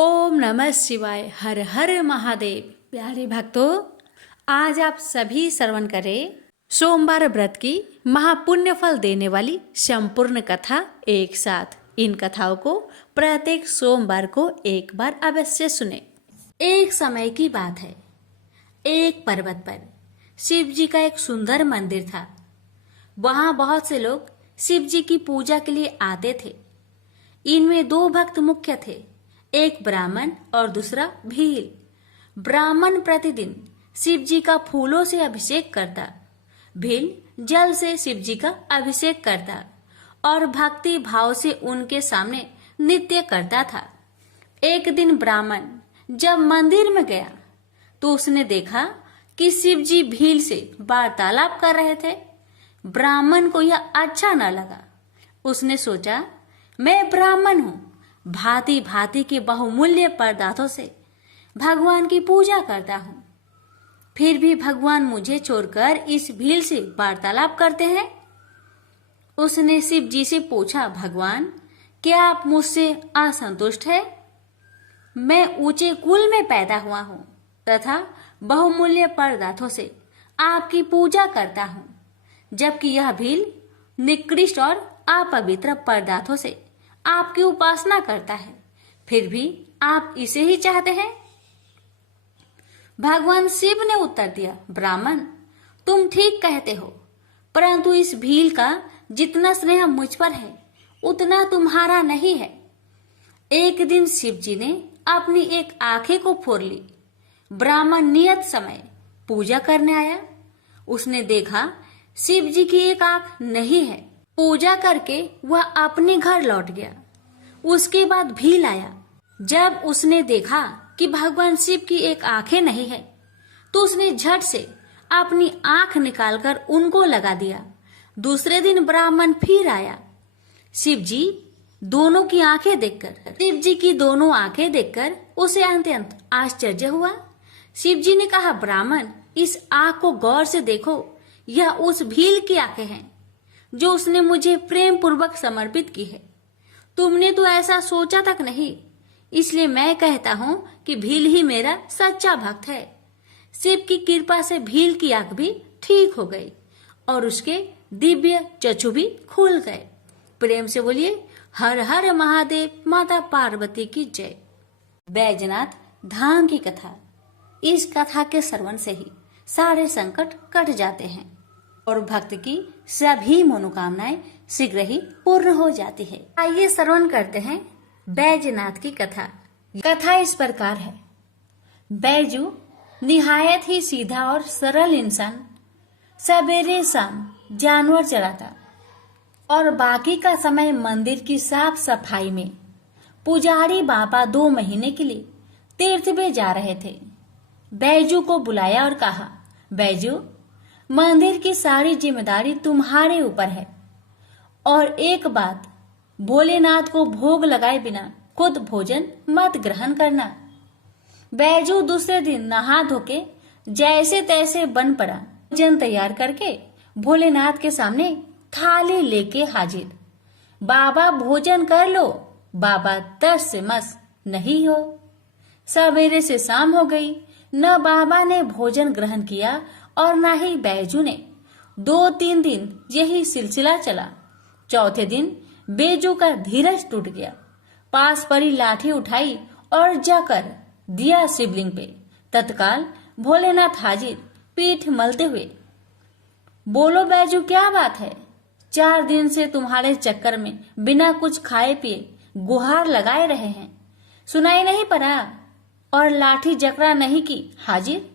ओम नमः शिवाय। हर हर महादेव। प्यारे भक्तों, आज आप सभी श्रवण करें सोमवार व्रत की महापुण्य फल देने वाली संपूर्ण कथा एक साथ। इन कथाओं को प्रत्येक सोमवार को एक बार अवश्य सुने। एक समय की बात है, एक पर्वत पर शिव जी का एक सुंदर मंदिर था। वहां बहुत से लोग शिव जी की पूजा के लिए आते थे। इनमें दो भक्त मुख्य थे, एक ब्राह्मण और दूसरा भील। ब्राह्मण प्रतिदिन शिव जी का फूलों से अभिषेक करता, भील जल से शिव जी का अभिषेक करता और भक्ति भाव से उनके सामने नृत्य करता था। एक दिन ब्राह्मण जब मंदिर में गया तो उसने देखा कि शिव जी भील से वार्तालाप कर रहे थे। ब्राह्मण को यह अच्छा न लगा। उसने सोचा, मैं ब्राह्मण हूँ, भांति भांति के बहुमूल्य पदार्थों से भगवान की पूजा करता हूँ, फिर भी भगवान मुझे छोड़कर इस भील से वार्तालाप करते हैं। उसने शिव जी से पूछा, भगवान क्या आप मुझसे असंतुष्ट है? मैं ऊंचे कुल में पैदा हुआ हूँ तथा बहुमूल्य पदार्थों से आपकी पूजा करता हूँ, जबकि यह भील निकृष्ट और अपवित्र पदार्थों से आपकी उपासना करता है, फिर भी आप इसे ही चाहते हैं। भगवान शिव ने उत्तर दिया, ब्राह्मण तुम ठीक कहते हो, परंतु इस भील का जितना स्नेह मुझ पर है उतना तुम्हारा नहीं है। एक दिन शिव जी ने अपनी एक आंखें को फोड़ ली। ब्राह्मण नियत समय पूजा करने आया। उसने देखा शिव जी की एक आंख नहीं है। पूजा करके वह अपने घर लौट गया। उसके बाद भील आया। जब उसने देखा कि भगवान शिव की एक आंखें नहीं है तो उसने झट से अपनी आंख निकालकर उनको लगा दिया। दूसरे दिन ब्राह्मण फिर आया। शिव जी की दोनों आंखें देखकर उसे अत्यंत आश्चर्य हुआ। शिव जी ने कहा, ब्राह्मण इस आंख को गौर से देखो, यह उस भील की आंखें हैं जो उसने मुझे प्रेम पूर्वक समर्पित की है। तुमने तो ऐसा सोचा तक नहीं, इसलिए मैं कहता हूँ कि भील ही मेरा सच्चा भक्त है। शिव की कृपा से भील की आंख भी ठीक हो गई और उसके दिव्य चक्षु भी खुल गए। प्रेम से बोलिए, हर हर महादेव, माता पार्वती की जय। बैजनाथ धाम की कथा। इस कथा के श्रवण से ही सारे संकट कट जाते हैं और भक्त की सभी मनोकामनाएं शीघ्र ही पूर्ण हो जाती है। आइए श्रवण करते हैं बैजनाथ की कथा। कथा इस प्रकार है। बैजू निहायत ही सीधा और सरल इंसान सवेरे शाम जानवर चराता और बाकी का समय मंदिर की साफ सफाई में। पुजारी बाबा 2 महीने के लिए तीर्थ में जा रहे थे। बैजू को बुलाया और कहा, बैजू मंदिर की सारी जिम्मेदारी तुम्हारे ऊपर है और एक बात, भोलेनाथ को भोग लगाए बिना खुद भोजन मत ग्रहण करना। बैजू दूसरे दिन नहा धोके जैसे तैसे बन पड़ा। भोजन तैयार करके भोलेनाथ के सामने थाली लेके हाजिर। बाबा भोजन कर लो। बाबा तस से मस नहीं हो। सवेरे से शाम हो गई, न बाबा ने भोजन ग्रहण किया और न ही बैजू ने। 2-3 दिन यही सिलसिला चला। चौथे दिन बैजू का धीरज टूट गया। पास पड़ी लाठी उठाई और जाकर दिया शिवलिंग पे। तत्काल भोलेनाथ हाजिर, पीठ मलते हुए। बोलो बैजू, क्या बात है? 4 दिन से तुम्हारे चक्कर में बिना कुछ खाए पिए गुहार लगाए रहे हैं, सुनाई नहीं पड़ा और लाठी जकड़ा नहीं की हाजिर।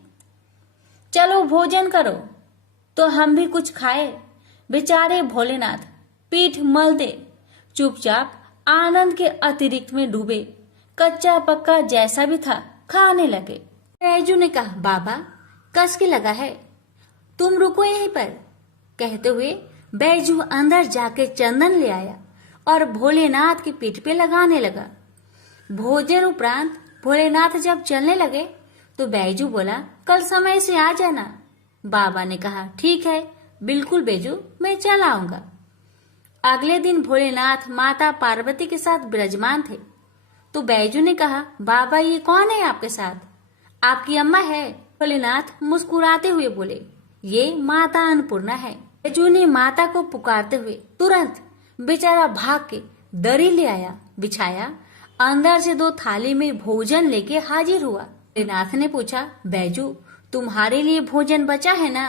चलो भोजन करो तो हम भी कुछ खाए। बेचारे भोलेनाथ पीठ मलते चुपचाप आनंद के अतिरिक्त में डूबे। कच्चा पक्का जैसा भी था खाने लगे। बैजू ने कहा, बाबा कस के लगा है, तुम रुको यहीं पर। कहते हुए बैजू अंदर जाके चंदन ले आया और भोलेनाथ की पीठ पे लगाने लगा। भोजन उपरांत भोलेनाथ जब चलने लगे तो बैजू बोला, कल समय से आ जाना। बाबा ने कहा, ठीक है, बिल्कुल बैजू, मैं चल आऊंगा। अगले दिन भोलेनाथ माता पार्वती के साथ विराजमान थे तो बैजू ने कहा, बाबा ये कौन है आपके साथ? आपकी अम्मा है। भोलेनाथ मुस्कुराते हुए बोले, ये माता अन्नपूर्णा है। बैजू ने माता को पुकारते हुए तुरंत बेचारा भाग के दरी ले आया, बिछाया, अंदर से 2 थाली में भोजन लेके हाजिर हुआ। भोलेनाथ ने पूछा, बैजू तुम्हारे लिए भोजन बचा है ना?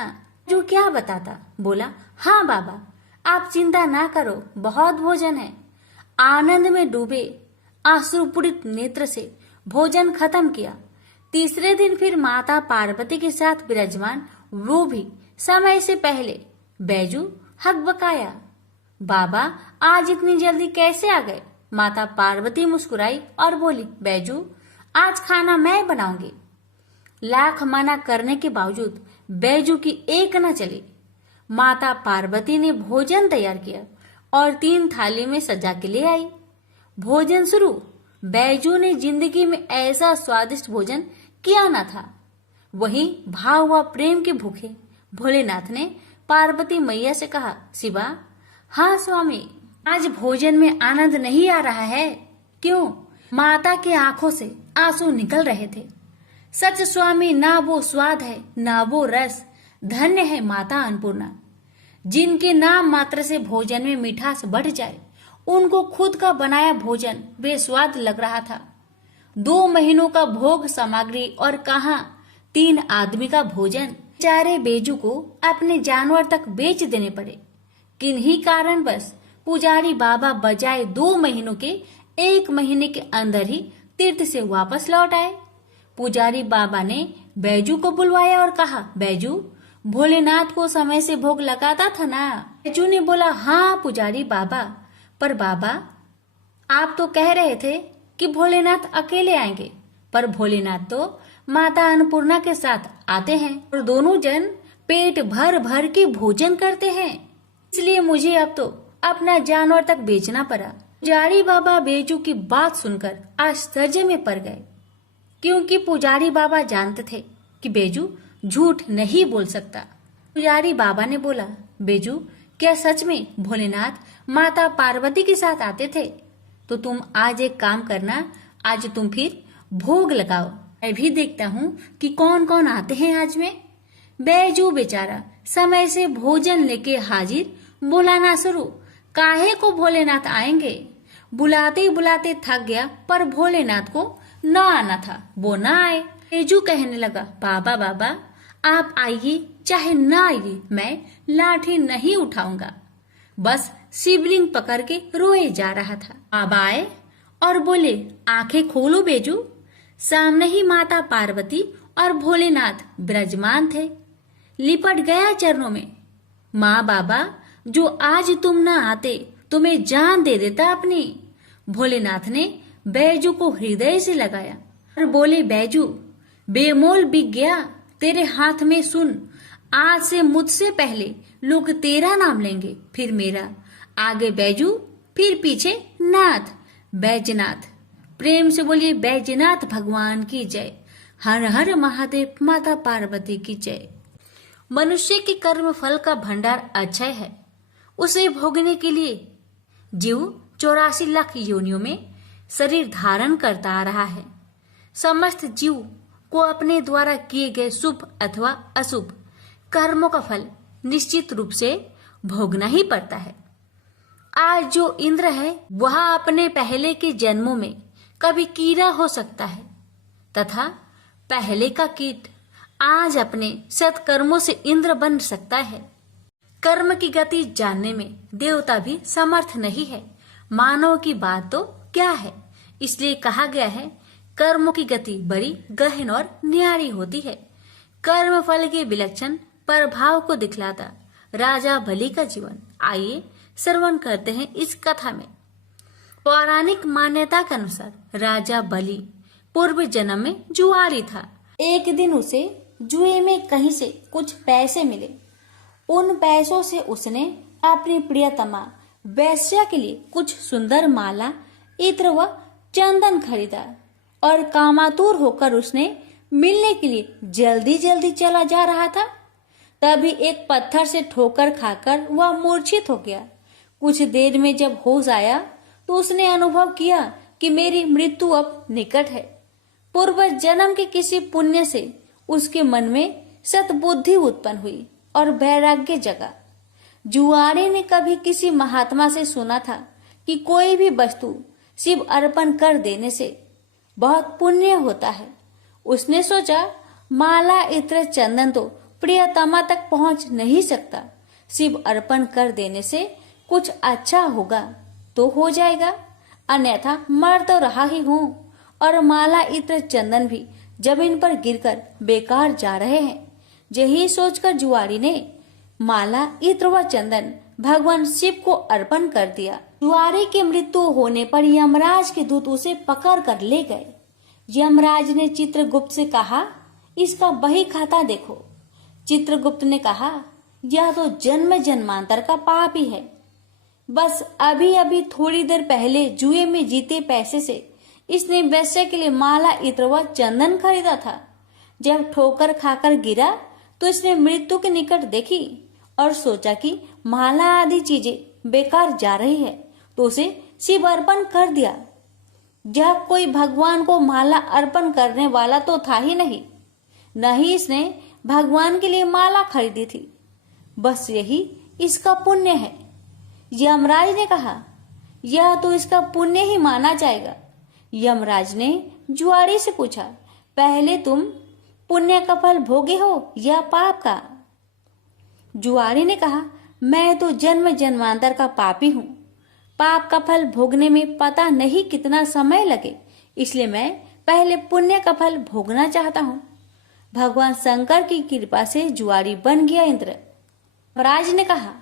बैजू क्या बताता, बोला, हाँ बाबा, आप चिंता ना करो, बहुत भोजन है। आनंद में डूबे आश्रुपूरित नेत्र से भोजन खत्म किया। तीसरे दिन फिर माता पार्वती के साथ विराजमान, वो भी समय से पहले। बैजू हकबकाया, बाबा आज इतनी जल्दी कैसे आ गए? माता पार्वती मुस्कुराई और बोली, बैजू आज खाना मैं बनाऊंगी। लाख मना करने के बावजूद बैजू की एक न चली। माता पार्वती ने भोजन तैयार किया और 3 थाली में सजा के ले आई। भोजन शुरू। बैजू ने जिंदगी में ऐसा स्वादिष्ट भोजन किया न था। वहीं भाव व प्रेम के भूखे भोलेनाथ ने पार्वती मैया से कहा, शिवा, हाँ स्वामी, आज भोजन में आनंद नहीं आ रहा है। क्यों? माता की आंखों से आंसू निकल रहे थे। सच स्वामी, ना वो स्वाद है ना वो रस। धन्य है माता अन्नपूर्णा, जिनके नाम मात्र से भोजन में मिठास बढ़ जाए। उनको खुद का बनाया भोजन बेस्वाद लग रहा था। 2 महीनों का भोग सामग्री और कहाँ 3 आदमी का भोजन। बेचारे बैजू को अपने जानवर तक बेच देने पड़े। किन्हीं कारणवश पुजारी बाबा बजाय 2 महीनों के 1 महीने के अंदर ही तीर्थ से वापस लौट आए। पुजारी बाबा ने बैजू को बुलवाया और कहा, बैजू भोलेनाथ को समय से भोग लगाता था ना? बैजू ने बोला, हाँ पुजारी बाबा, पर बाबा आप तो कह रहे थे कि भोलेनाथ अकेले आएंगे, पर भोलेनाथ तो माता अन्नपूर्णा के साथ आते हैं और दोनों जन पेट भर भर के भोजन करते हैं, इसलिए मुझे अब तो अपना जानवर तक बेचना पड़ा। पुजारी बाबा बैजू की बात सुनकर आश्चर्य में पड़ गए, क्योंकि पुजारी बाबा जानते थे कि बैजू झूठ नहीं बोल सकता। पुजारी बाबा ने बोला, बैजू क्या सच में भोलेनाथ माता पार्वती के साथ आते थे? तो तुम आज एक काम करना, आज तुम फिर भोग लगाओ, मैं भी देखता हूँ कि कौन कौन आते हैं आज में। बैजू बेचारा समय से भोजन लेके हाजिर, बुलाना शुरू। काहे को भोलेनाथ आएंगे? बुलाते बुलाते थक गया, पर भोलेनाथ को न आना था, वो न आए। बैजू कहने लगा, बाबा बाबा आप आइए चाहे न आइए, मैं लाठी नहीं उठाऊंगा। बस शिवलिंग पकड़ के रोए जा रहा था। बाबा आए और बोले, आंखें खोलो बैजू। सामने ही माता पार्वती और भोलेनाथ विराजमान थे। लिपट गया चरणों में। माँ बाबा, जो आज तुम न आते तो मैं जान दे देता अपनी। भोलेनाथ ने बैजू को हृदय से लगाया और बोले, बैजू बेमोल बिक गया तेरे हाथ में, सुन, आज से मुझसे पहले लोग तेरा नाम लेंगे, फिर मेरा, आगे बैजू फिर पीछे नाथ, बैजनाथ। प्रेम से बोलिए, बैजनाथ भगवान की जय। हर हर महादेव, माता पार्वती की जय। मनुष्य के कर्म फल का भंडार अक्षय है। उसे भोगने के लिए जीव 84 लाख योनियों में शरीर धारण करता आ रहा है। समस्त जीव को अपने द्वारा किए गए शुभ अथवा अशुभ कर्मों का फल निश्चित रूप से भोगना ही पड़ता है। आज जो इंद्र है वह अपने पहले के जन्मों में कभी कीड़ा हो सकता है, तथा पहले का कीट आज अपने सत्कर्मों से इंद्र बन सकता है। कर्म की गति जानने में देवता भी समर्थ नहीं है, मानव की बात तो क्या है। इसलिए कहा गया है, कर्मों की गति बड़ी गहन और न्यारी होती है। कर्म फल के विलक्षण प्रभाव को दिखलाता राजा बलि का जीवन। आइए श्रवण करते हैं इस कथा में। पौराणिक मान्यता के अनुसार राजा बलि पूर्व जन्म में जुआरी था। एक दिन उसे जुए में कहीं से कुछ पैसे मिले। उन पैसों से उसने अपनी प्रियतमा वैश्या के लिए कुछ सुंदर माला, इत्र व चंदन खरीदा और कामातुर होकर उसने मिलने के लिए जल्दी जल्दी चला जा रहा था। तभी एक पत्थर से ठोकर खाकर वह मूर्छित हो गया। कुछ देर में जब होश आया तो उसने अनुभव किया कि मेरी मृत्यु अब निकट है। पूर्व जन्म के किसी पुण्य से उसके मन में सद्बुद्धि उत्पन्न हुई और वैराग्य जगा। जुआरी ने कभी किसी महात्मा से सुना था कि कोई भी वस्तु शिव अर्पण कर देने से बहुत पुण्य होता है। उसने सोचा, माला इत्र चंदन तो प्रियतमा तक पहुंच नहीं सकता, शिव अर्पण कर देने से कुछ अच्छा होगा तो हो जाएगा, अन्यथा मर तो रहा ही हूं और माला इत्र चंदन भी जमीन पर गिरकर बेकार जा रहे हैं। यही सोचकर जुआरी ने माला इत्र व चंदन भगवान शिव को अर्पण कर दिया। जुआरी की मृत्यु होने पर यमराज के दूत उसे पकड़ कर ले गए। यमराज ने चित्रगुप्त से कहा, इसका बही खाता देखो। चित्रगुप्त ने कहा, यह तो जन्म जन्मांतर का पाप ही है। बस अभी अभी थोड़ी देर पहले जुए में जीते पैसे से इसने वैश्य के लिए माला इत्र व चंदन खरीदा था। जब ठोकर खाकर गिरा तो इसने मृत्यु के निकट देखी और सोचा कि माला आदि चीजें बेकार जा रही है, तो उसे शिव अर्पण कर दिया। जब कोई भगवान को माला अर्पण करने वाला तो था ही नहीं, न ही इसने भगवान के लिए माला खरीदी थी। बस यही इसका पुण्य है। यमराज ने कहा, यह तो इसका पुण्य ही माना जाएगा। यमराज ने जुआरी से पूछा, पहले तुम पुण्य का फल भोगे हो या पाप का? जुआरी ने कहा, मैं तो जन्म जन्मांतर का पापी हूँ। पाप का फल भोगने में पता नहीं कितना समय लगे, इसलिए मैं पहले पुण्य का फल भोगना चाहता हूँ। भगवान शंकर की कृपा से जुआरी बन गया इंद्र। राज ने कहा,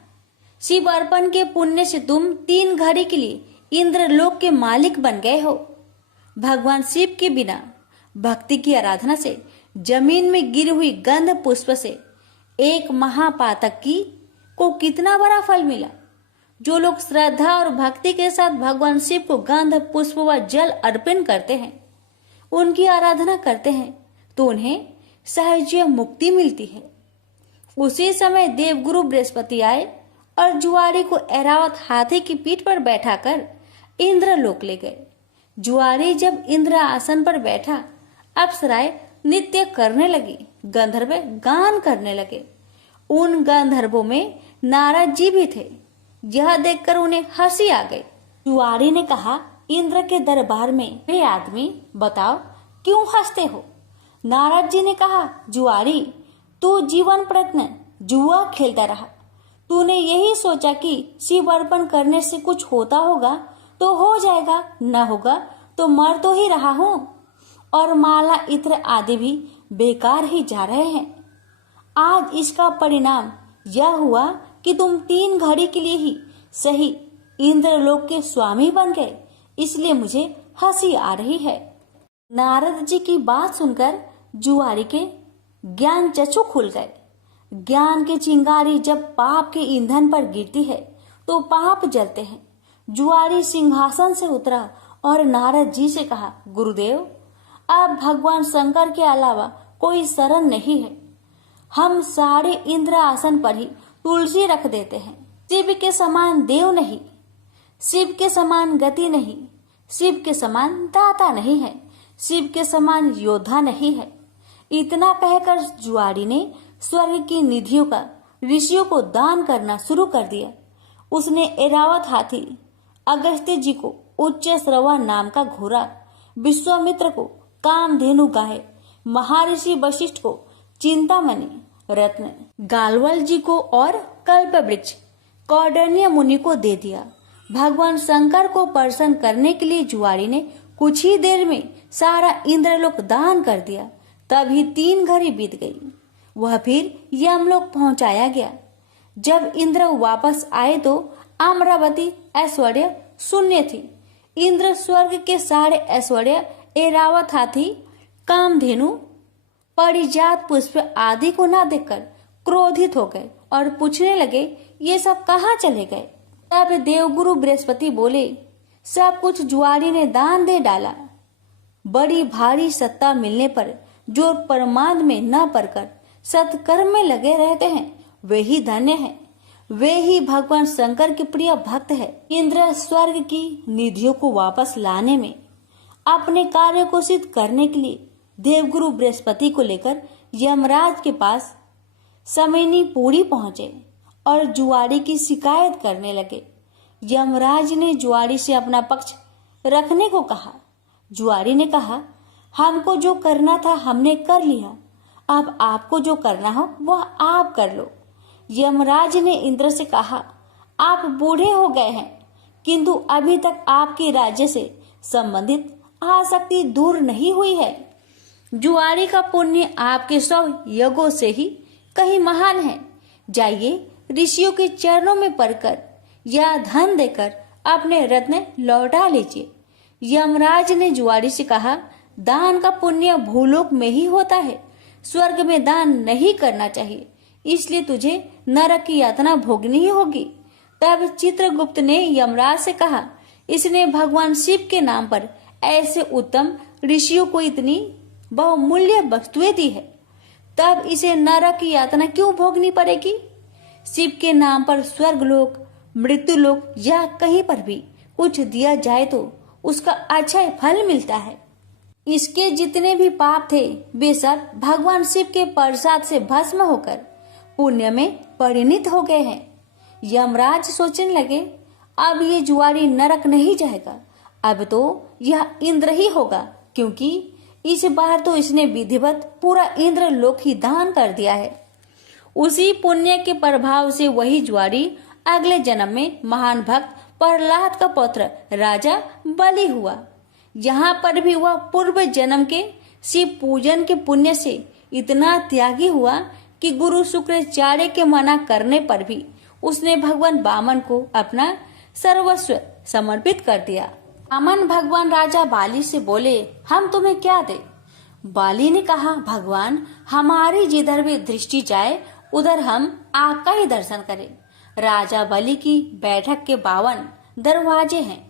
शिव अर्पण के पुण्य से तुम 3 घड़ी के लिए इंद्र लोक के मालिक बन गए हो। भगवान शिव के बिना भक्ति की आराधना से जमीन में गिरी हुई गंध पुष्प से एक महापातक को कितना बड़ा फल मिला। जो लोग श्रद्धा और भक्ति के साथ भगवान शिव को गंध पुष्प व जल अर्पण करते हैं, उनकी आराधना करते हैं, तो उन्हें सहज मुक्ति मिलती है। उसी समय देवगुरु बृहस्पति आए और जुआरी को ऐरावत हाथी की पीठ पर बैठाकर इंद्र लोक ले गए। जुआरी जब इंद्र आसन पर बैठा, अप्सराएं नृत्य करने लगी, गंधर्व गान करने लगे। उन गंधर्वों में नारद जी भी थे। यह देखकर उन्हें हंसी आ गई। जुआरी ने कहा, इंद्र के दरबार में वे आदमी, बताओ क्यों हंसते हो? नारद जी ने कहा, जुआरी, तू जीवन प्रयत्न जुआ खेलता रहा। तूने यही सोचा कि शिव अर्पण करने से कुछ होता होगा तो हो जाएगा, न होगा तो मर तो ही रहा हूँ, और माला इत्र आदि भी बेकार ही जा रहे हैं। आज इसका परिणाम यह हुआ कि तुम 3 घड़ी के लिए ही सही इंद्रलोक के स्वामी बन गए, इसलिए मुझे हंसी आ रही है। नारद जी की बात सुनकर जुआरी के ज्ञान चक्षु खुल गए। ज्ञान की चिंगारी जब पाप के ईंधन पर गिरती है तो पाप जलते हैं। जुआरी सिंहासन से उतरा और नारद जी से कहा, गुरुदेव, अब भगवान शंकर के अलावा कोई शरण नहीं है। हम सारे इंद्र आसन पर ही तुलसी रख देते हैं। शिव के समान देव नहीं, शिव के समान गति नहीं, शिव के समान दाता नहीं है, शिव के समान योद्धा नहीं है। इतना कहकर जुआरी ने स्वर्ग की निधियों का ऋषियों को दान करना शुरू कर दिया। उसने ऐरावत हाथी अगस्त्य जी को उच्च श्रवा नाम का घोड़ा, विश्वामित्र को कामधेनु गाय, महर्षि वशिष्ठ को चिंतामणि रत्न, गालवल जी को और कल्प वृक्ष कौंडिन्य मुनि को दे दिया। भगवान शंकर को प्रसन्न करने के लिए जुआरी ने कुछ ही देर में सारा इंद्रलोक दान कर दिया। तभी 3 घड़ी बीत गई। वह फिर यमलोक पहुंचाया गया। जब इंद्र वापस आए तो अमरावती ऐश्वर्य शून्य थी। इंद्र स्वर्ग के सारे ऐश्वर्य, ऐरावत हाथी, कामधेनु, परिजात पुष्प आदि को न देखकर क्रोधित हो गए और पूछने लगे, ये सब कहाँ चले गए? तब देवगुरु बृहस्पति बोले, सब कुछ जुआरी ने दान दे डाला। बड़ी भारी सत्ता मिलने पर जो परमार्थ में न पड़कर सत्कर्म में लगे रहते हैं, वे ही धन्य हैं। वे ही भगवान शंकर के प्रिय भक्त है। इंद्र स्वर्ग की निधियों को वापस लाने में अपने कार्य को सिद्ध करने के लिए देवगुरु बृहस्पति को लेकर यमराज के पास समयनी पूरी पहुंचे और जुआरी की शिकायत करने लगे। यमराज ने जुआरी से अपना पक्ष रखने को कहा। जुआरी ने कहा, हमको जो करना था हमने कर लिया, अब आपको जो करना हो वह आप कर लो। यमराज ने इंद्र से कहा, आप बूढ़े हो गए हैं, किंतु अभी तक आपके राज्य से संबंधित आसक्ति दूर नहीं हुई है। जुआरी का पुण्य आपके 100 यज्ञों से ही कहीं महान है। जाइए ऋषियों के चरणों में पड़कर या धन देकर अपने रत्न लौटा लीजिए। यमराज ने जुआरी से कहा, दान का पुण्य भूलोक में ही होता है, स्वर्ग में दान नहीं करना चाहिए, इसलिए तुझे नरक की यातना भोगनी ही होगी। तब चित्रगुप्त ने यमराज से कहा, इसने भगवान शिव के नाम पर ऐसे उत्तम ऋषियों को इतनी बहुमूल्य वस्तुएं दी है, तब इसे नरक की यातना क्यों भोगनी पड़ेगी? शिव के नाम पर स्वर्गलोक, मृत्युलोक या कहीं पर भी कुछ दिया जाए तो उसका अच्छा फल मिलता है। इसके जितने भी पाप थे वे सब भगवान शिव के प्रसाद से भस्म होकर पुण्य में परिणित हो गए हैं। यमराज सोचने लगे, अब ये जुआरी नरक नहीं जाएगा, अब तो यह इंद्र ही होगा, क्योंकि इस बार तो इसने विधिवत पूरा इंद्र लोक ही दान कर दिया है। उसी पुण्य के प्रभाव से वही जुआरी अगले जन्म में महान भक्त प्रहलाद का पुत्र राजा बलि हुआ। यहाँ पर भी वह पूर्व जन्म के शिव पूजन के पुण्य से इतना त्यागी हुआ कि गुरु शुक्राचार्य के मना करने पर भी उसने भगवान वामन को अपना सर्वस्व समर्पित कर दिया। वामन भगवान राजा बाली से बोले, हम तुम्हें क्या दे? बाली ने कहा, भगवान हमारी जिधर भी दृष्टि जाए उधर हम आपका ही दर्शन करें। राजा बलि की बैठक के 52 दरवाजे हैं।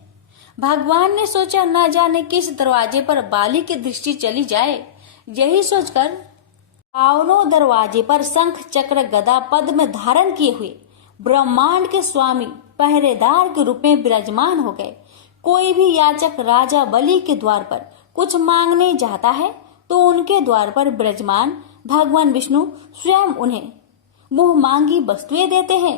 भगवान ने सोचा, न जाने किस दरवाजे पर बाली की दृष्टि चली जाए। यही सोचकर 52 दरवाजे पर शंख चक्र गदा पद्म धारण किए हुए ब्रह्मांड के स्वामी पहरेदार के रूप में विराजमान हो गए। कोई भी याचक राजा बलि के द्वार पर कुछ मांगने जाता है तो उनके द्वार पर विराजमान भगवान विष्णु स्वयं उन्हें मुंह मांगी वस्तुएं देते हैं।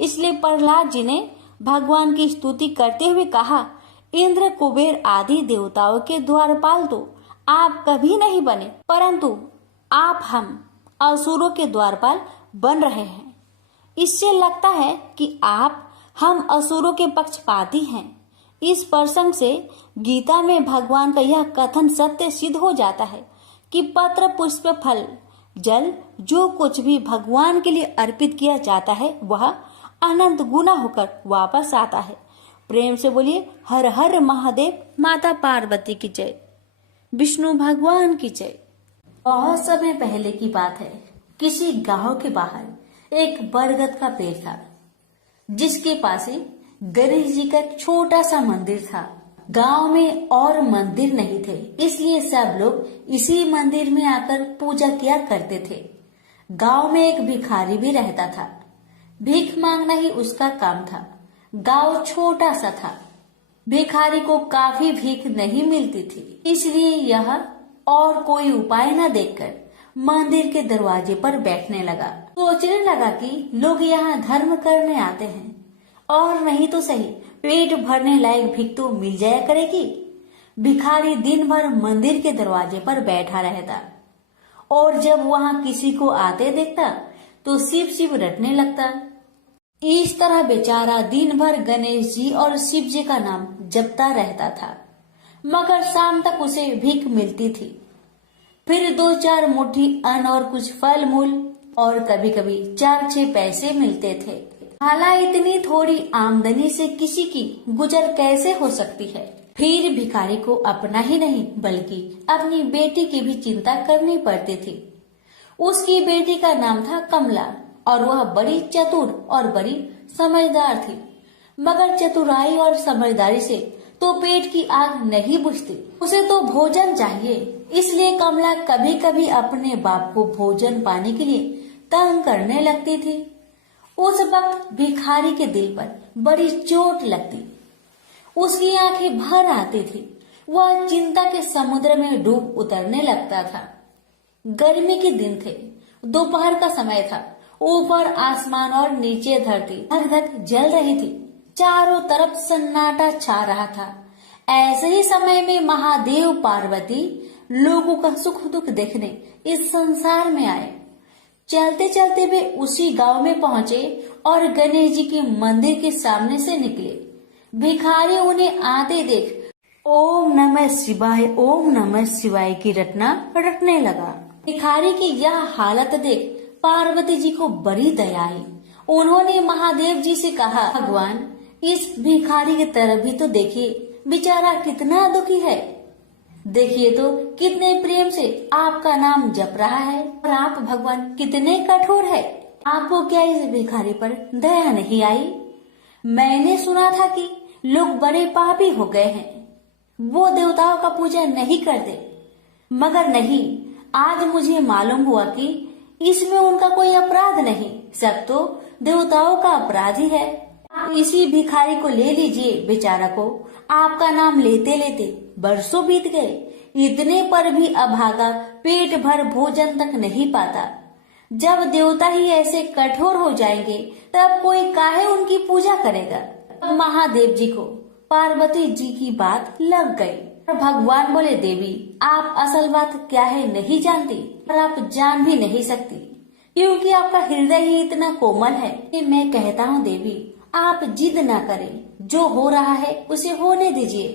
इसलिए प्रहलाद जी ने भगवान की स्तुति करते हुए कहा, इंद्र कुबेर आदि देवताओं के द्वारपाल तो आप कभी नहीं बने, परंतु आप हम असुरों के द्वारपाल बन रहे हैं। इससे लगता है कि आप हम असुरों के पक्षपाती हैं। इस प्रसंग से गीता में भगवान का यह कथन सत्य सिद्ध हो जाता है कि पत्र पुष्प फल जल जो कुछ भी भगवान के लिए अर्पित किया जाता है वह अनंत गुना होकर वापस आता है। प्रेम से बोलिए, हर हर महादेव, माता पार्वती की जय, विष्णु भगवान की जय। बहुत समय पहले की बात है, किसी गांव के बाहर एक बरगद का पेड़ था, जिसके पास ही गणेश जी का एक छोटा सा मंदिर था। गांव में और मंदिर नहीं थे, इसलिए सब लोग इसी मंदिर में आकर पूजा किया करते थे। गांव में एक भिखारी भी रहता था। भीख मांगना ही उसका काम था। गांव छोटा सा था, भिखारी को काफी भीख नहीं मिलती थी, इसलिए यह और कोई उपाय न देखकर मंदिर के दरवाजे पर बैठने लगा। सोचने लगा कि लोग यहाँ धर्म करने आते हैं और नहीं तो सही पेट भरने लायक भीख तो मिल जाया करेगी। भिखारी दिन भर मंदिर के दरवाजे पर बैठा रहता और जब वहाँ किसी को आते देखता तो शिव शिव रटने लगता। इस तरह बेचारा दिन भर गणेश जी और शिव जी का नाम जपता रहता था, मगर शाम तक उसे भीख मिलती थी। फिर 2-4 मुट्ठी अन्न और कुछ फल मूल और कभी कभी 4-6 पैसे मिलते थे। हालांकि इतनी थोड़ी आमदनी से किसी की गुजर कैसे हो सकती है। फिर भिखारी को अपना ही नहीं बल्कि अपनी बेटी की भी चिंता करनी पड़ती थी। उसकी बेटी का नाम था कमला और वह बड़ी चतुर और बड़ी समझदार थी, मगर चतुराई और समझदारी से तो पेट की आग नहीं बुझती, उसे तो भोजन चाहिए। इसलिए कमला कभी कभी अपने बाप को भोजन पाने के लिए तंग करने लगती थी। उस वक्त भिखारी के दिल पर बड़ी चोट लगती, उसकी आंखें भर आती थी। वह चिंता के समुद्र में डूब उतरने लगता था। गर्मी के दिन थे, दोपहर का समय था। ऊपर आसमान और नीचे धरती धक धक जल रही थी। चारों तरफ सन्नाटा छा रहा था। ऐसे ही समय में महादेव पार्वती लोगों का सुख दुख देखने इस संसार में आए। चलते चलते वे उसी गांव में पहुंचे और गणेश जी के मंदिर के सामने से निकले। भिखारी उन्हें आते देख ओम नमः शिवाय की रटना रटने लगा। भिखारी की यह हालत देख पार्वती जी को बड़ी दया आई। उन्होंने महादेव जी से कहा, भगवान इस भिखारी की तरफ भी तो देखिए, बेचारा कितना दुखी है। देखिए तो कितने प्रेम से आपका नाम जप रहा है और आप भगवान कितने कठोर है। आपको क्या इस भिखारी पर दया नहीं आई? मैंने सुना था कि लोग बड़े पापी हो गए हैं, वो देवताओं का पूजा नहीं करते, मगर नहीं, आज मुझे मालूम हुआ कि इसमें उनका कोई अपराध नहीं, सब तो देवताओं का अपराध ही है। आप इसी भिखारी को ले लीजिए। बेचारा को आपका नाम लेते लेते बरसों बीत गए, इतने पर भी अभागा पेट भर भोजन तक नहीं पाता। जब देवता ही ऐसे कठोर हो जाएंगे तब कोई काहे उनकी पूजा करेगा। अब महादेव जी को पार्वती जी की बात लग गई। भगवान बोले, देवी आप असल बात क्या है नहीं जानती और आप जान भी नहीं सकती, क्योंकि आपका हृदय ही इतना कोमल है कि मैं कहता हूँ देवी आप जिद ना करें, जो हो रहा है उसे होने दीजिए।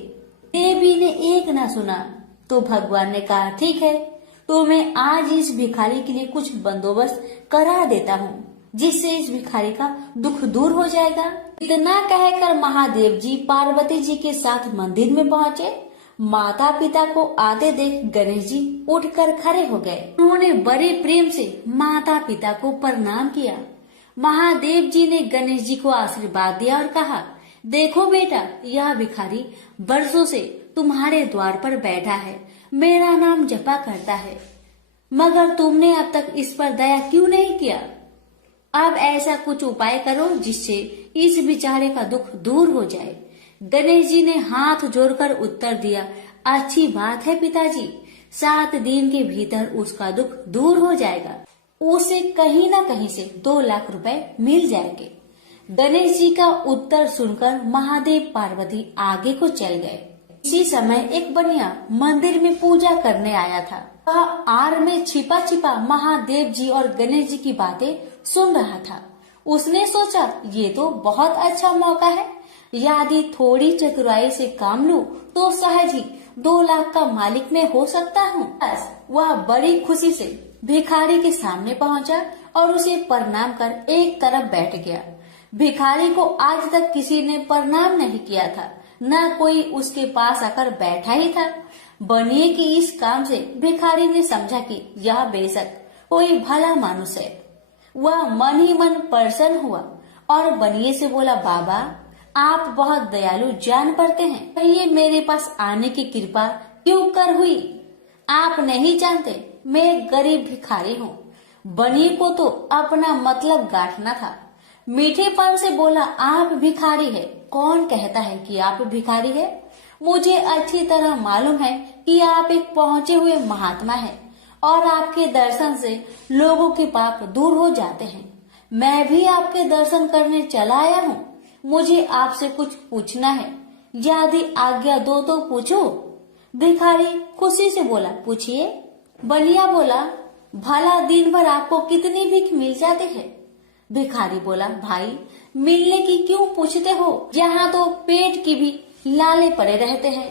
देवी ने एक ना सुना तो भगवान ने कहा, ठीक है तो मैं आज इस भिखारी के लिए कुछ बंदोबस्त करा देता हूँ, जिससे इस भिखारी का दुख दूर हो जाएगा। इतना कहकर महादेव जी पार्वती जी के साथ मंदिर में पहुँचे। माता पिता को आते देख गणेश जी उठकर खड़े हो गए। उन्होंने बड़े प्रेम से माता पिता को प्रणाम किया। महादेव जी ने गणेश जी को आशीर्वाद दिया और कहा, देखो बेटा, यह भिखारी बरसों से तुम्हारे द्वार पर बैठा है, मेरा नाम जपा करता है, मगर तुमने अब तक इस पर दया क्यों नहीं किया? अब ऐसा कुछ उपाय करो जिससे इस बेचारे का दुख दूर हो जाए। गणेश जी ने हाथ जोड़कर उत्तर दिया, अच्छी बात है पिताजी, 7 दिन के भीतर उसका दुख दूर हो जाएगा, उसे कहीं न कहीं से 2 लाख रुपए मिल जाएंगे। गणेश जी का उत्तर सुनकर महादेव पार्वती आगे को चल गए। इसी समय एक बनिया मंदिर में पूजा करने आया था। वह आड़ में छिपा छिपा महादेव जी और गणेश जी की बातें सुन रहा था। उसने सोचा, ये तो बहुत अच्छा मौका है, यदि थोड़ी चतुराई से काम लूं तो सहज ही 2 लाख का मालिक मैं हो सकता हूँ। बस वह बड़ी खुशी से भिखारी के सामने पहुँचा और उसे प्रणाम कर एक तरफ बैठ गया। भिखारी को आज तक किसी ने प्रणाम नहीं किया था, न कोई उसके पास आकर बैठा ही था। बनिए की इस काम से भिखारी ने समझा कि यह बेशक कोई भला मानुष है। वह मन ही मन प्रसन्न हुआ और बनिए से बोला, बाबा आप बहुत दयालु जान पड़ते हैं, कहिए मेरे पास आने की कृपा क्यों कर हुई? आप नहीं जानते मैं गरीब भिखारी हूँ। बनिए को तो अपना मतलब गांठना था। मीठेपन से बोला, आप भिखारी है? कौन कहता है कि आप भिखारी है? मुझे अच्छी तरह मालूम है कि आप एक पहुँचे हुए महात्मा हैं और आपके दर्शन से लोगों के पाप दूर हो जाते हैं। मैं भी आपके दर्शन करने चला आया हूँ। मुझे आपसे कुछ पूछना है, यदि आज्ञा दो तो पूछो। भिखारी खुशी से बोला, पूछिए। बनिया बोला, भला दिन भर आपको कितनी भीख मिल जाती है? भिखारी बोला, भाई मिलने की क्यों पूछते हो, यहाँ तो पेट की भी लाले पड़े रहते हैं।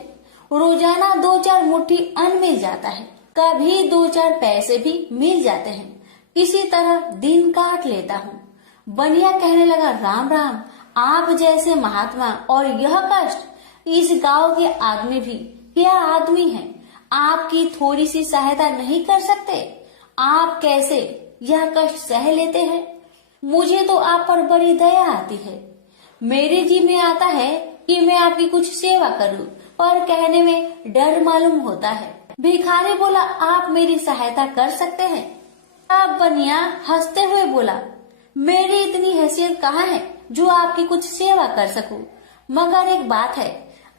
रोजाना 2-4 मुट्ठी अन्न मिल जाता है, कभी 2-4 पैसे भी मिल जाते हैं, किसी तरह दिन काट लेता हूँ। बनिया कहने लगा, राम राम, आप जैसे महात्मा और यह कष्ट, इस गांव के आदमी भी क्या आदमी हैं, आपकी थोड़ी सी सहायता नहीं कर सकते? आप कैसे यह कष्ट सह लेते हैं? मुझे तो आप पर बड़ी दया आती है। मेरे जी में आता है कि मैं आपकी कुछ सेवा करूं, पर कहने में डर मालूम होता है। भिखारी बोला, आप मेरी सहायता कर सकते हैं? अब बनिया हंसते हुए बोला, मेरी इतनी हैसियत कहाँ है जो आपकी कुछ सेवा कर सकूं, मगर एक बात है,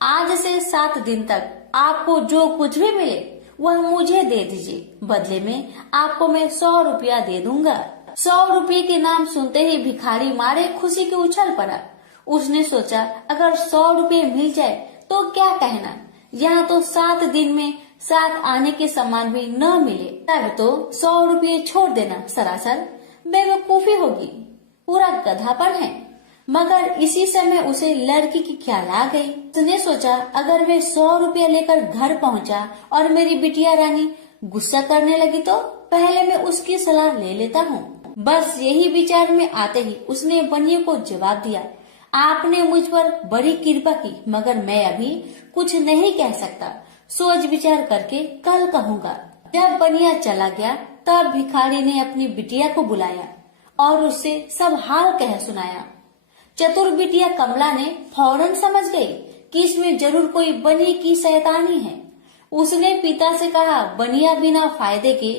आज से 7 दिन तक आपको जो कुछ भी मिले वह मुझे दे दीजिए, बदले में आपको मैं 100 रुपया दे दूंगा। 100 रुपये के नाम सुनते ही भिखारी मारे खुशी के उछल पड़ा। उसने सोचा अगर 100 रुपये मिल जाए तो क्या कहना, यहाँ तो 7 दिन में 7 आने के सामान भी न मिले, तब तो 100 रुपये छोड़ देना सरासर बेवकूफी होगी, पूरा गधापन है। मगर इसी समय उसे लड़की की ख्याल आ गई। उसने सोचा अगर वे 100 रुपया लेकर घर पहुंचा और मेरी बिटिया रानी गुस्सा करने लगी तो पहले मैं उसकी सलाह ले लेता हूँ। बस यही विचार में आते ही उसने बनिए को जवाब दिया, आपने मुझ पर बड़ी कृपा की, मगर मैं अभी कुछ नहीं कह सकता, सोच विचार करके कल कहूँगा। जब बनिया चला गया तब भिखारी ने अपनी बिटिया को बुलाया और उससे सब हाल कह सुनाया। चतुर बिटिया कमला ने फौरन समझ गई कि इसमें जरूर कोई बनिए की शैतानी है। उसने पिता से कहा, बनिया बिना फायदे के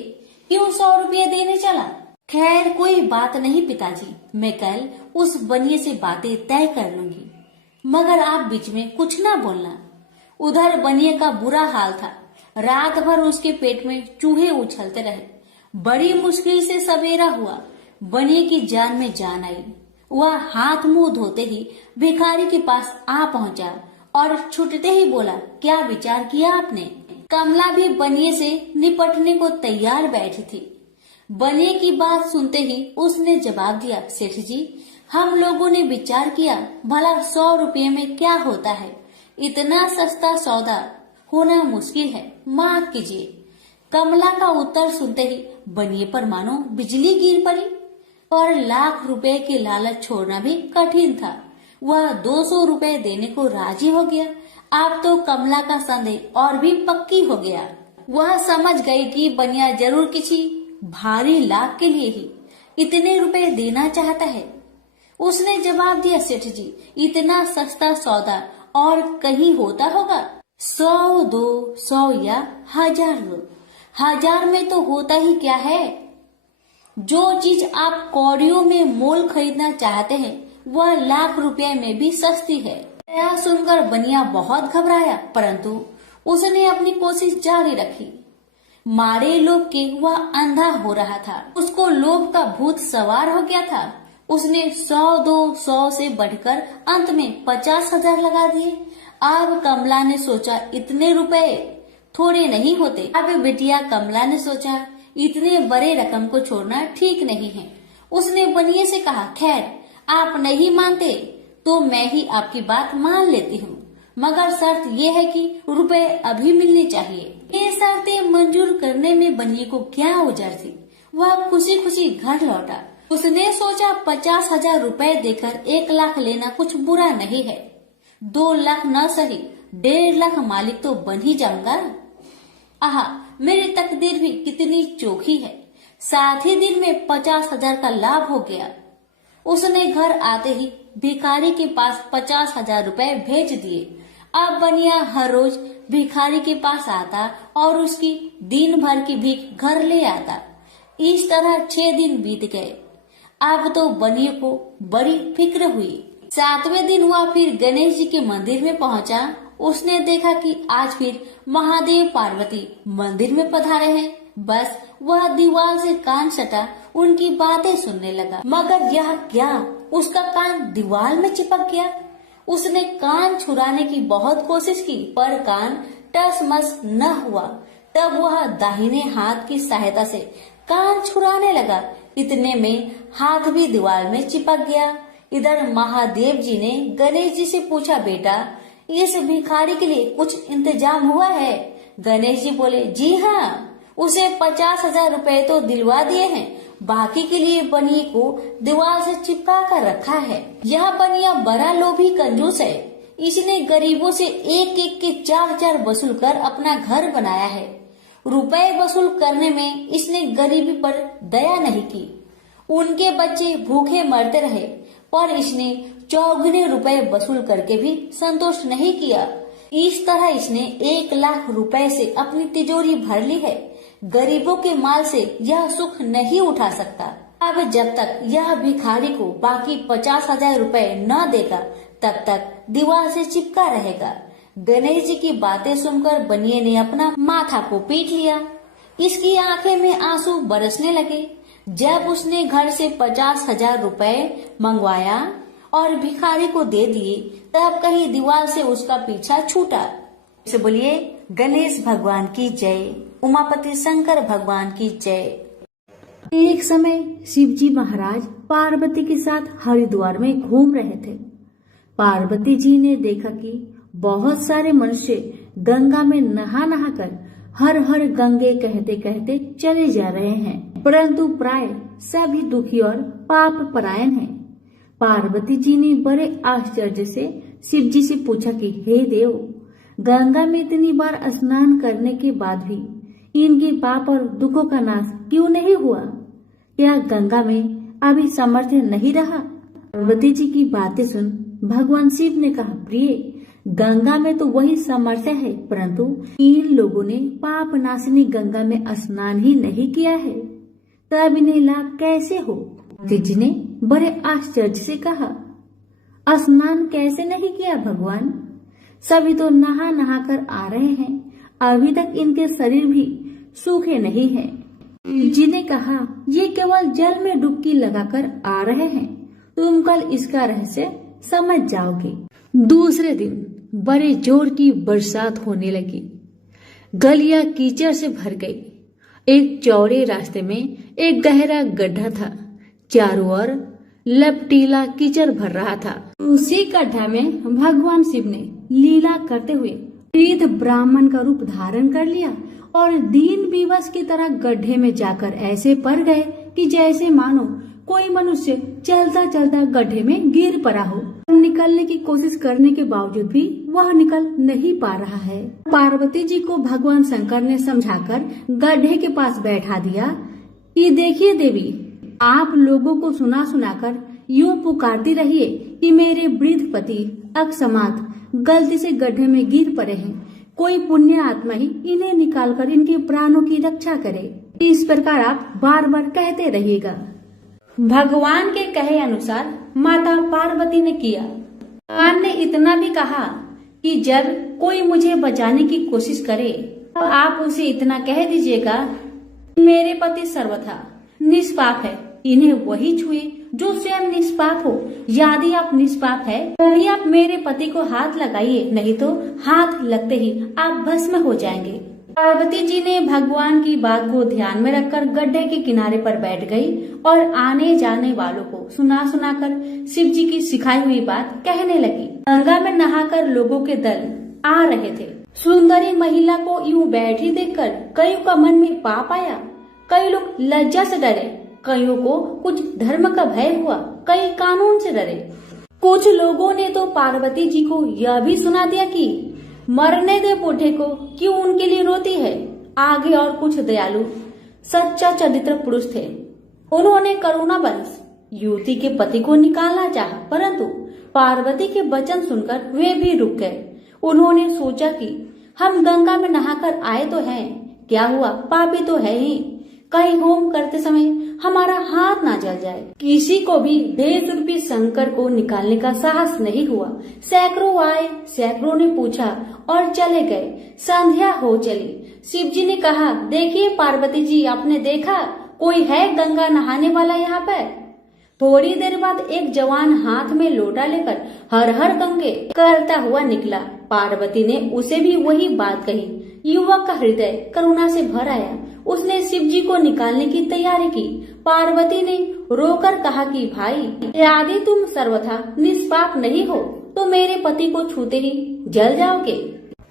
क्यों 100 रुपये देने चला? खैर कोई बात नहीं पिताजी, मैं कल उस बनिए से बातें तय कर लूंगी, मगर आप बीच में कुछ ना बोलना। उधर बनिए का बुरा हाल था, रात भर उसके पेट में चूहे उछलते रहे। बड़ी मुश्किल से सवेरा हुआ, बनिए की जान में जान आई। वह हाथ मुंह धोते ही भिखारी के पास आ पहुंचा और छूटते ही बोला, क्या विचार किया आपने? कमला भी बनिए से निपटने को तैयार बैठी थी। बनिए की बात सुनते ही उसने जवाब दिया, सेठ जी हम लोगों ने विचार किया भला 100 रुपये में क्या होता है, इतना सस्ता सौदा होना मुश्किल है, माफ कीजिए। कमला का उत्तर सुनते ही बनिए पर मानो बिजली गिर पड़ी और लाख रुपए के लालच छोड़ना भी कठिन था। वह 200 रुपए देने को राजी हो गया। अब तो कमला का संदेह और भी पक्की हो गया। वह समझ गई कि बनिया जरूर किसी भारी लाभ के लिए ही इतने रुपए देना चाहता है। उसने जवाब दिया, सेठ जी इतना सस्ता सौदा और कहीं होता होगा? 100 दो, 100 या 1000 दो, 1000 में तो होता ही क्या है। जो चीज आप कौड़ियों में मोल खरीदना चाहते हैं वह लाख रुपए में भी सस्ती है। यह सुनकर बनिया बहुत घबराया, परंतु उसने अपनी कोशिश जारी रखी। मारे लोभ के वह अंधा हो रहा था, उसको लोभ का भूत सवार हो गया था। उसने 100 दो, 100 से बढ़कर अंत में 50,000 लगा दिए। अब कमला ने सोचा इतने रुपए थोड़े नहीं होते। अब बिटिया कमला ने सोचा इतने बड़े रकम को छोड़ना ठीक नहीं है। उसने बनिए से कहा, खैर आप नहीं मानते तो मैं ही आपकी बात मान लेती हूँ, मगर शर्त ये है कि रुपए अभी मिलने चाहिए। ये शर्तें मंजूर करने में बनिए को क्या उजर थी। वह खुशी खुशी घर लौटा। उसने सोचा 50,000 रुपए देकर 1 लाख लेना कुछ बुरा नहीं है। 2 लाख न सही 1.5 लाख मालिक तो बन ही जाऊंगा। आहा, मेरी तकदीर भी कितनी चोखी है। 7 ही दिन में 50,000 का लाभ हो गया। उसने घर आते ही भिखारी के पास 50,000 रुपए भेज दिए। अब बनिया हर रोज भिखारी के पास आता और उसकी दिन भर की भीख घर ले आता। इस तरह 6 दिन बीत गए। अब तो बनिए को बड़ी फिक्र हुई। 7वें दिन वह फिर गणेश जी के मंदिर में पहुंचा। उसने देखा कि आज फिर महादेव पार्वती मंदिर में पधारे हैं। बस वह दीवार से कान सटा उनकी बातें सुनने लगा, मगर यह क्या, उसका कान दीवार में चिपक गया। उसने कान छुड़ाने की बहुत कोशिश की, पर कान टस मस न हुआ। तब वह दाहिने हाथ की सहायता से कान छुड़ाने लगा। इतने में हाथ भी दीवार में चिपक गया। इधर महादेव जी ने गणेश जी से पूछा, बेटा इस भिखारी के लिए कुछ इंतजाम हुआ है? गणेश जी बोले, जी हाँ, उसे 50,000 रुपए तो दिलवा दिए हैं, बाकी के लिए बनिए को दीवार से चिपका कर रखा है। यह बनिया बड़ा लोभी कंजूस है। इसने गरीबों से एक एक के 4-4 वसूल कर अपना घर बनाया है। रुपए वसूल करने में इसने गरीबी पर दया नहीं की। उनके बच्चे भूखे मरते रहे, पर इसने 4 रुपए वसूल करके भी संतोष नहीं किया। इस तरह इसने 1 लाख रुपए से अपनी तिजोरी भर ली है। गरीबों के माल से यह सुख नहीं उठा सकता। अब जब तक यह भिखारी को बाकी 50,000 रुपए न देगा तब तक दीवार से चिपका रहेगा। गणेश जी की बातें सुनकर बनिए ने अपना माथा को पीट लिया। इसकी आंखें में आंसू बरसने लगे। जब उसने घर से 50,000 रुपए मंगवाया और भिखारी को दे दिए, तब कहीं दीवार से उसका पीछा छूटा। से बोलिए गणेश भगवान की जय, उमापति शंकर भगवान की जय। एक समय शिव जी महाराज पार्वती के साथ हरिद्वार में घूम रहे थे। पार्वती जी ने देखा कि बहुत सारे मनुष्य गंगा में नहा नहा कर हर हर गंगे कहते कहते चले जा रहे हैं, परंतु प्राय सभी दुखी और पाप परायण हैं। पार्वती जी ने बड़े आश्चर्य से शिव जी से पूछा कि हे देव, गंगा में इतनी बार स्नान करने के बाद भी इनके पाप और दुखों का नाश क्यों नहीं हुआ? क्या गंगा में अभी सामर्थ्य नहीं रहा? पार्वती जी की बातें सुन भगवान शिव ने कहा, प्रिय, गंगा में तो वही सामर्थ्य है, परंतु इन लोगों ने पाप नाशिनी गंगा में स्नान ही नहीं किया है, तब इन्हें लाभ कैसे हो? पार्वती जी ने बड़े आश्चर्य से कहा, स्नान कैसे नहीं किया भगवान? सभी तो नहा नहा कर आ रहे हैं, अभी तक इनके शरीर भी सूखे नहीं हैं। शिव जी ने कहा, ये केवल जल में डुबकी लगाकर आ रहे हैं, तुम कल इसका रहस्य समझ जाओगे। दूसरे दिन बड़े जोर की बरसात होने लगी। गलियां कीचड़ से भर गई। एक चौड़े रास्ते में एक गहरा गड्ढा था, चारों ओर लपटीला कीचड़ भर रहा था। उसी गड्ढा में भगवान शिव ने लीला करते हुए वृद्ध ब्राह्मण का रूप धारण कर लिया और दीन विवश की तरह गड्ढे में जाकर ऐसे पड़ गए कि जैसे मानो कोई मनुष्य चलता चलता गड्ढे में गिर पड़ा हो। निकलने की कोशिश करने के बावजूद भी वह निकल नहीं पा रहा है। पार्वती जी को भगवान शंकर ने समझाकर गड्ढे के पास बैठा दिया कि देखिए देवी, आप लोगों को सुना सुनाकर यूं पुकारती रहिए कि मेरे वृद्ध पति अकस्मात गलती से गड्ढे में गिर पड़े हैं, कोई पुण्य आत्मा ही इन्हें निकालकर इनके प्राणों की रक्षा करे। इस प्रकार आप बार बार कहते रहिएगा। भगवान के कहे अनुसार माता पार्वती ने किया। भगवान ने इतना भी कहा कि जब कोई मुझे बचाने की कोशिश करे तो आप उसे इतना कह दीजिएगा, मेरे पति सर्वथा निष्पाप है, इन्हें वही छुए जो स्वयं निष्पाप हो। यदि आप निष्पाप है तभी आप मेरे पति को हाथ लगाइए, नहीं तो हाथ लगते ही आप भस्म हो जाएंगे। पार्वती जी ने भगवान की बात को ध्यान में रखकर गड्ढे के किनारे पर बैठ गई और आने जाने वालों को सुना सुनाकर शिव जी की सिखाई हुई बात कहने लगी। गंगा में नहाकर लोगों के दल आ रहे थे। सुंदरी महिला को यूं बैठी देखकर कईयों का मन में पाप आया। कई लोग लज्जा से डरे, कईयों को कुछ धर्म का भय हुआ, कई कानून से डरे। कुछ लोगों ने तो पार्वती जी को यह भी सुना दिया कि मरने दे बूढ़े को, क्यों उनके लिए रोती है। आगे और कुछ दयालु सच्चा चरित्र पुरुष थे। उन्होंने करुणावश युवती के पति को निकालना चाहा, परंतु पार्वती के वचन सुनकर वे भी रुक गए। उन्होंने सोचा कि हम गंगा में नहाकर आए तो हैं, क्या हुआ, पापी तो है ही, कहीं होम करते समय हमारा हाथ ना जल जाए। किसी को भी बेजुर्बी शंकर को निकालने का साहस नहीं हुआ। सैकड़ों आए, सैकड़ों ने पूछा और चले गए। संध्या हो चली। शिव जी ने कहा, देखिए पार्वती जी, आपने देखा कोई है गंगा नहाने वाला यहाँ पर? थोड़ी देर बाद एक जवान हाथ में लोटा लेकर हर हर गंगे करता हुआ निकला। पार्वती ने उसे भी वही बात कही। युवक का हृदय करुणा से भर आया। उसने शिव जी को निकालने की तैयारी की। पार्वती ने रोकर कहा कि भाई, यदि तुम सर्वथा निष्पाप नहीं हो तो मेरे पति को छूते ही जल जाओगे।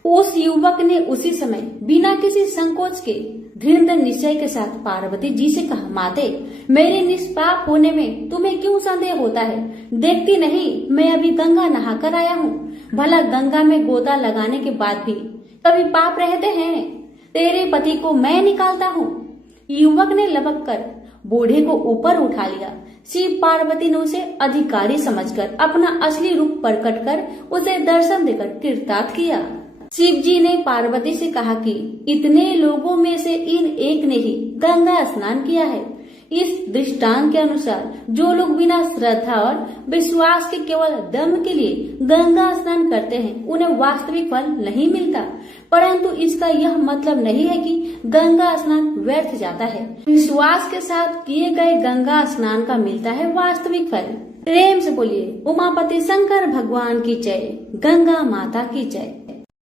उस युवक ने उसी समय बिना किसी संकोच के दृढ़ निश्चय के साथ पार्वती जी से कहा, माते, मेरे निष्पाप होने में तुम्हें क्यों संदेह होता है? देखती नहीं मैं अभी गंगा नहाकर आया हूँ। भला गंगा में गोता लगाने के बाद भी कभी पाप रहते हैं? तेरे पति को मैं निकालता हूँ। युवक ने लपक कर बूढ़े को ऊपर उठा लिया। शिव पार्वती ने उसे अधिकारी समझकर अपना असली रूप प्रकट कर उसे दर्शन देकर कृतार्थ किया। शिव जी ने पार्वती से कहा कि इतने लोगों में से इन एक ने ही गंगा स्नान किया है। इस दृष्टांत के अनुसार जो लोग बिना श्रद्धा और विश्वास के केवल दम के लिए गंगा स्नान करते हैं उन्हें वास्तविक फल नहीं मिलता, परंतु इसका यह मतलब नहीं है कि गंगा स्नान व्यर्थ जाता है। विश्वास के साथ किए गए गंगा स्नान का मिलता है वास्तविक फल। प्रेम से बोलिए उमापति शंकर भगवान की जय, गंगा माता की जय।